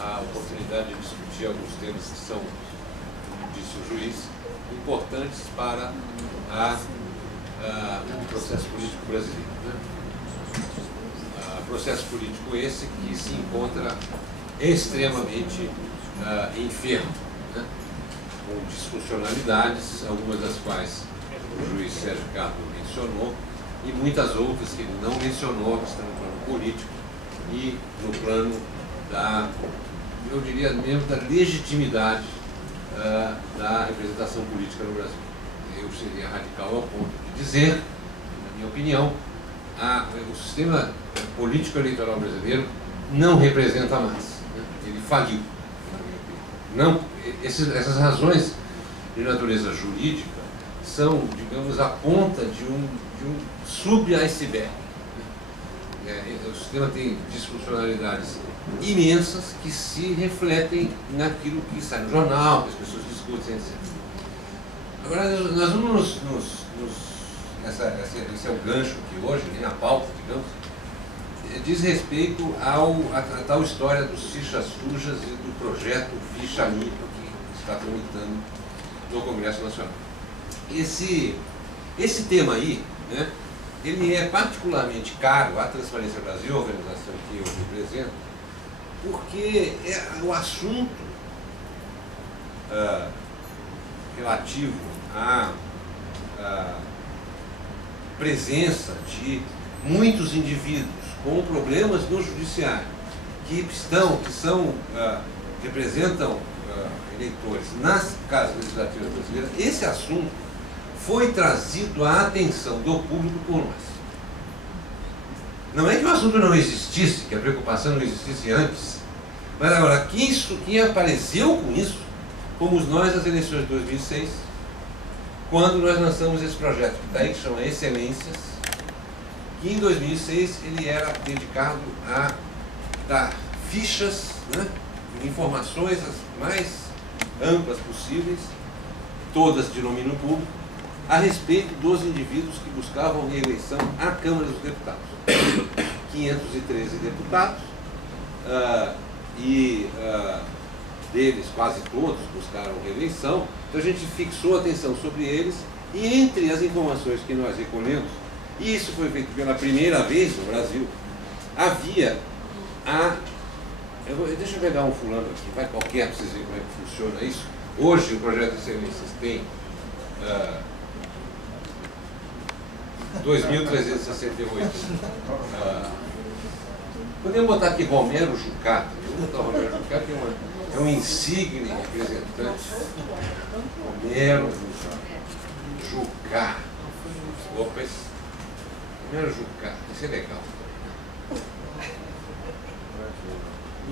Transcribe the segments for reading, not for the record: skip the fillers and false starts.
a oportunidade de discutir alguns temas que são, como disse o juiz, importantes para o processo político brasileiro, né? Processo político esse que se encontra extremamente enfermo, né? Com disfuncionalidades, algumas das quais o juiz Sérgio Carlos mencionou, e muitas outras que ele não mencionou, que estão no plano político e no plano eu diria mesmo, da legitimidade da representação política no Brasil. Eu seria radical ao ponto de dizer, na minha opinião, o sistema político eleitoral brasileiro não representa mais, né? Ele faliu, na minha opinião. Essas razões de natureza jurídica são, digamos, a ponta de um sub-iceberg. O sistema tem disfuncionalidades imensas que se refletem naquilo que sai no jornal, que as pessoas discutem, etc. Agora, nós vamos esse é o gancho que hoje, nem a pauta, digamos, diz respeito à tal história dos fichas sujas e do projeto Ficha Limpa que está tramitando no Congresso Nacional. Esse tema aí, né, ele é particularmente caro à Transparência Brasil, a organização que eu represento, porque o assunto relativo à presença de muitos indivíduos com problemas no judiciário que representam eleitores nas casas legislativas brasileiras, esse assunto foi trazido à atenção do público por nós. Não é que o assunto não existisse, que a preocupação não existisse antes, mas agora, quem apareceu com isso, fomos nós nas eleições de 2006, quando nós lançamos esse projeto, que daí que chama Excelências, que em 2006 ele era dedicado a dar fichas, né, informações as mais amplas possíveis, todas de domínio público, a respeito dos indivíduos que buscavam reeleição à Câmara dos Deputados. 513 deputados, deles quase todos buscaram reeleição, então a gente fixou a atenção sobre eles, e entre as informações que nós recolhemos, e isso foi feito pela primeira vez no Brasil, havia deixa eu pegar um fulano aqui, vai qualquer para vocês verem como é que funciona isso. Hoje o projeto de excelências tem 2.368. Podemos botar aqui Romero Jucá. Vamos botar Romero Jucá, que é um insigne representante. Romero Jucá Lopes. Romero Jucá, isso é legal.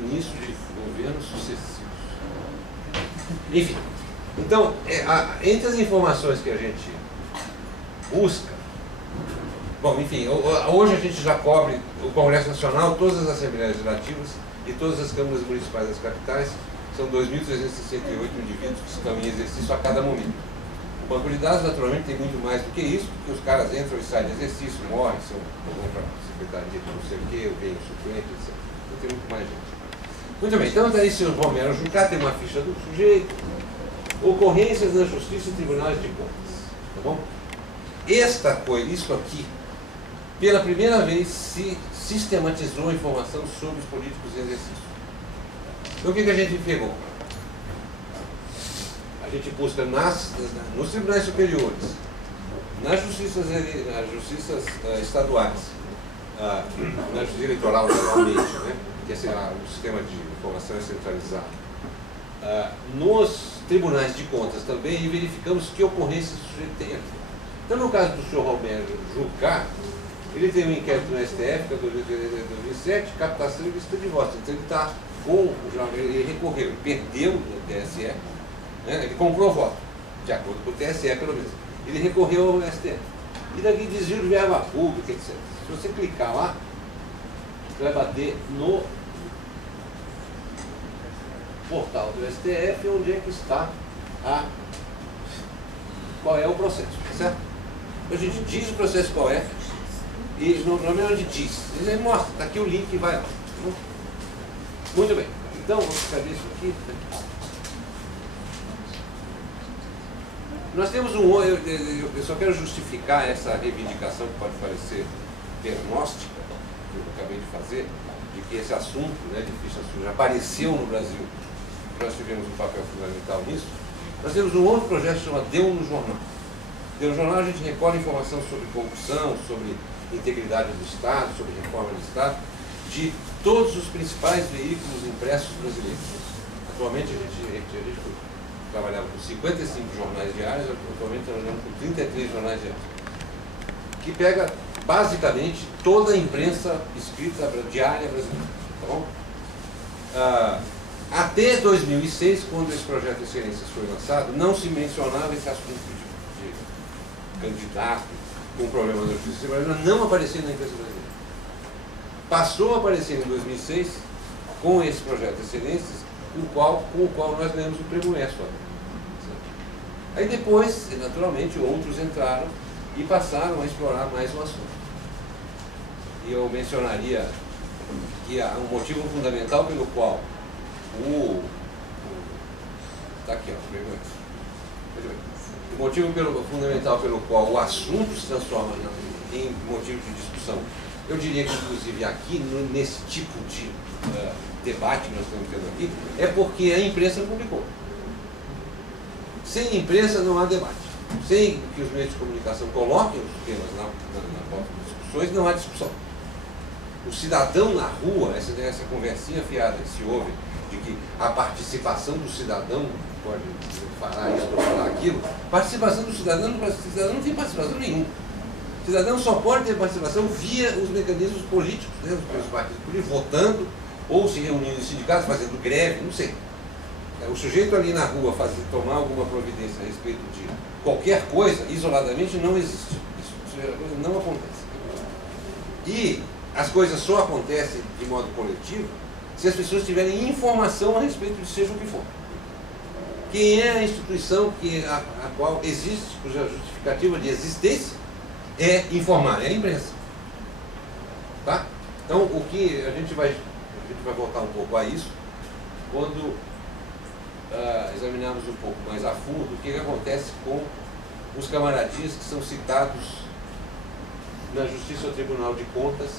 Ministro de governos sucessivos. Enfim, então, entre as informações que a gente busca, bom, enfim, hoje a gente já cobre o Congresso Nacional, todas as Assembleias Legislativas e todas as câmaras municipais das capitais. São 2.368 indivíduos que estão em exercício a cada momento. O banco de dados, naturalmente, tem muito mais do que isso, porque os caras entram e saem de exercício, morrem, vão para a secretaria de não sei o quê, vem o suplente, etc. Então tem muito mais gente. Muito bem, então daí o senhor Romero Jucá tem uma ficha do sujeito, ocorrências na Justiça e Tribunais de Contas, tá bom? Isso aqui, pela primeira vez se sistematizou a informação sobre os políticos em exercício. Então o que a gente pegou? A gente busca nos tribunais superiores, nas justiças estaduais, na justiça eleitoral normalmente, né? Que é o sistema de informação é centralizado, nos tribunais de contas também, e verificamos que ocorrências o sujeito tem aqui. Então, no caso do senhor Romero Jucá, ele tem um inquérito no STF, que é 2007, captação e vista de votos. Então, ele está ele recorreu, ele perdeu no TSE, né? Ele comprou voto, de acordo com o TSE, pelo menos. Ele recorreu ao STF. E daqui desvio de verba pública, etc. Se você clicar lá, você vai bater no portal do STF, onde é que está qual é o processo, certo? A gente diz o processo qual é, e normalmente a gente diz, ele mostra, está aqui o link e vai lá. Muito bem. Então, vamos fazer isso aqui. Nós temos eu só quero justificar essa reivindicação que pode parecer diagnóstica, que eu acabei de fazer, de que esse assunto, né, de ficha suja apareceu no Brasil. Nós tivemos um papel fundamental nisso. Nós temos um outro projeto chamado Deu no Jornal. Deu no Jornal a gente recolhe informação sobre corrupção, sobre integridade do Estado, sobre reforma do Estado, de todos os principais veículos impressos brasileiros. Atualmente a gente trabalhava com 55 jornais diários, atualmente trabalhamos com 33 jornais diários, que pega basicamente toda a imprensa escrita diária brasileira. Tá bom? Até 2006, quando esse projeto de excelências foi lançado, não se mencionava esse assunto de candidato com problema da justiça brasileira, não aparecia na imprensa brasileira. Passou a aparecer em 2006 com esse projeto de excelências, com o qual nós ganhamos o prêmio ESSO. Aí depois, naturalmente, outros entraram e passaram a explorar mais o assunto. E eu mencionaria que há um motivo fundamental pelo qual está aqui, ó, o prêmio ESSO. O motivo fundamental pelo qual o assunto se transforma em motivo de discussão, eu diria que inclusive aqui, nesse tipo de debate que nós estamos tendo aqui, é porque a imprensa publicou. Sem imprensa não há debate. Sem que os meios de comunicação coloquem os temas na pauta de discussões, não há discussão. O cidadão na rua, essa conversinha fiada que se ouve, de que a participação do cidadão pode falar isso ou falar aquilo, participação do cidadão não tem participação nenhuma. O cidadão só pode ter participação via os mecanismos políticos, né, os partidos políticos, votando, ou se reunindo em sindicatos, fazendo greve, não sei. O sujeito ali na rua tomar alguma providência a respeito de qualquer coisa, isoladamente, não existe. Isso não acontece. E as coisas só acontecem de modo coletivo se as pessoas tiverem informação a respeito de seja o que for. Quem é a instituição a qual existe, cuja justificativa de existência é informar, é a imprensa. Tá? Então, o que a gente vai voltar um pouco a isso quando examinarmos um pouco mais a fundo o que acontece com os camaradias que são citados na Justiça ao Tribunal de Contas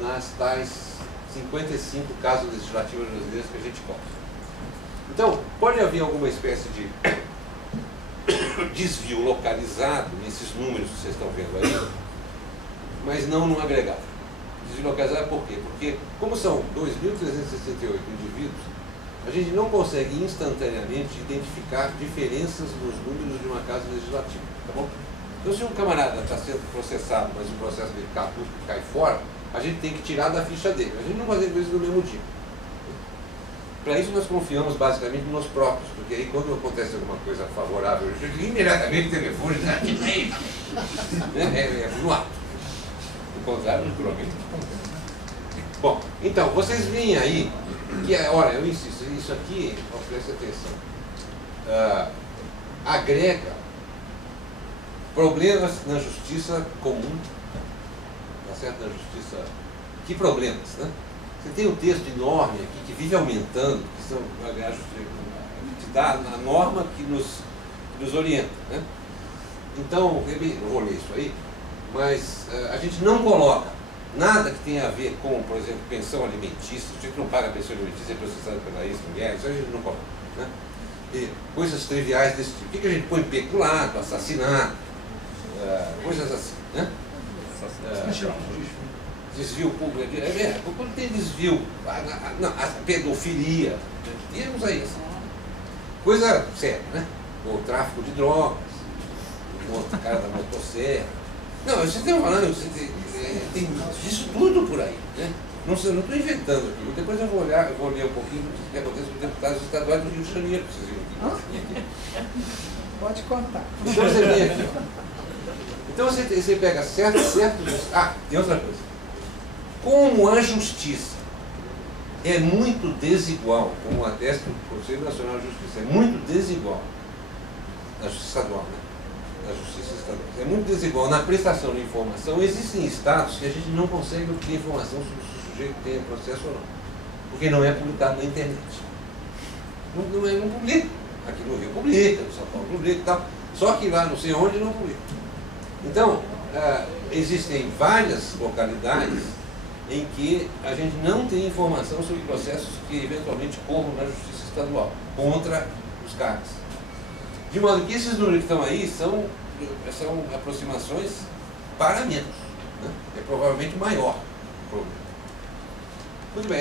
nas tais 55 casos legislativos brasileiros que a gente conta. Então, pode haver alguma espécie de desvio localizado nesses números que vocês estão vendo aí, mas não num agregado. Desvio localizado por quê? Porque, como são 2.368 indivíduos, a gente não consegue instantaneamente identificar diferenças nos números de uma casa legislativa, tá bom? Então, se um camarada está sendo processado, mas o processo dele cai fora, a gente tem que tirar da ficha dele. A gente não faz isso no mesmo dia. Para isso nós confiamos basicamente nos próprios, porque aí quando acontece alguma coisa favorável, imediatamente o telefone está aqui, é no ato. O contrário, naturalmente. Bom, então, vocês veem aí que, olha, eu insisto, isso aqui, preste atenção, agrega problemas na justiça comum, tá certo? Na justiça, que problemas, né? Você tem um texto enorme aqui que vive aumentando, que são, aliás, que dá a norma que nos orienta, né? Então, eu vou ler isso aí, mas a gente não coloca nada que tenha a ver com, por exemplo, pensão alimentícia. O tipo não paga pensão alimentícia, é processado pela ex-mulher, isso a gente não coloca, né? E coisas triviais desse tipo. O que a gente põe? Peculado, assassinato, coisas assim, né? Desvio público, quando tem desvio, a pedofilia, temos aí assim, coisa séria, né? O tráfico de drogas, o cara da motosserra. Não, vocês estão falando, tem isso tudo por aí, né? Não estou inventando aqui. Depois eu vou ler um pouquinho do que acontece com os deputados estaduais do Rio de Janeiro, que vocês viram aqui. Pode contar. Então você vê aqui, ó. Então você pega certos. Tem outra coisa. Como a justiça é muito desigual, como atesta o Conselho Nacional de Justiça, é muito desigual na justiça estadual, né? Na justiça estadual. É muito desigual na prestação de informação. Existem estados que a gente não consegue obter informação sobre se o sujeito tem processo ou não. porque não é publicado na internet. Não publica. Aqui no Rio publica, no São Paulo publica e tal. Só que lá não sei onde não publica. Então, existem várias localidades em que a gente não tem informação sobre processos que eventualmente corram na Justiça Estadual contra os caras. De modo que esses números que estão aí são aproximações para menos, né? É provavelmente maior o problema. Muito bem.